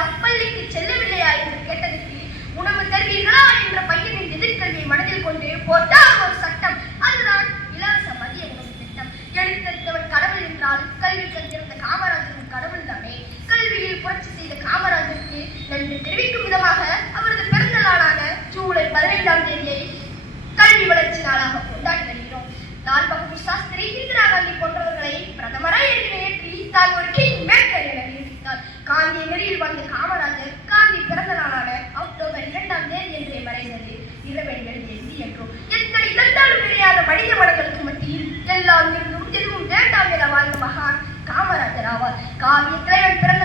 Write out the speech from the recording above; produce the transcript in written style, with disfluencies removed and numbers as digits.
ஐயா பள்ளிக்கு செல்லவில்லையா என்று கேட்டதற்கு உணவு தருவீர்களா என்ற பையனின் எதிர்கல்வியை மனதில் கொண்டு போட்டார் ஒரு சட்டம். அதுதான் இலவச மதிய உணவு திட்டம். எழுத்தறிந்தவன் கடவுள் என்றால் கல்வி கற்றிருந்த காமராஜரின் கடவுள் தானே. கல்வியில் புரட்சி செய்த காமராஜருக்கு நன்றி தெரிவிக்கும் விதமாக அவரது பிறந்த நாளான ஜூலை 15ஆம் தேதியை கல்வி வளர்ச்சி நாளாக கொண்டாடி வருகிறோம். லால் பகதூர் சாஸ்திரி, இந்திரா காந்தி போன்றவர்களை பிரதமராக ஏற்றி தான் ஒரு கிங் மேக்கர் என நியமித்தார். காந்திய நெறியில் வந்த காமராஜர் காந்தி பிறந்த நாளான அக்டோபர் 2ஆம் தேதி என்றே மறைந்தது இளவெண்கள் தேதி என்றும். எத்தனை தந்தாலும் தெரியாத மனித மனங்களுக்கு மத்தியில் எல்லாம் இருந்தும் எதுவும் வேண்டாம் என வாழ்ந்த மகான் காமராஜர் ஆவார். காவிய தலைவன் பிறந்த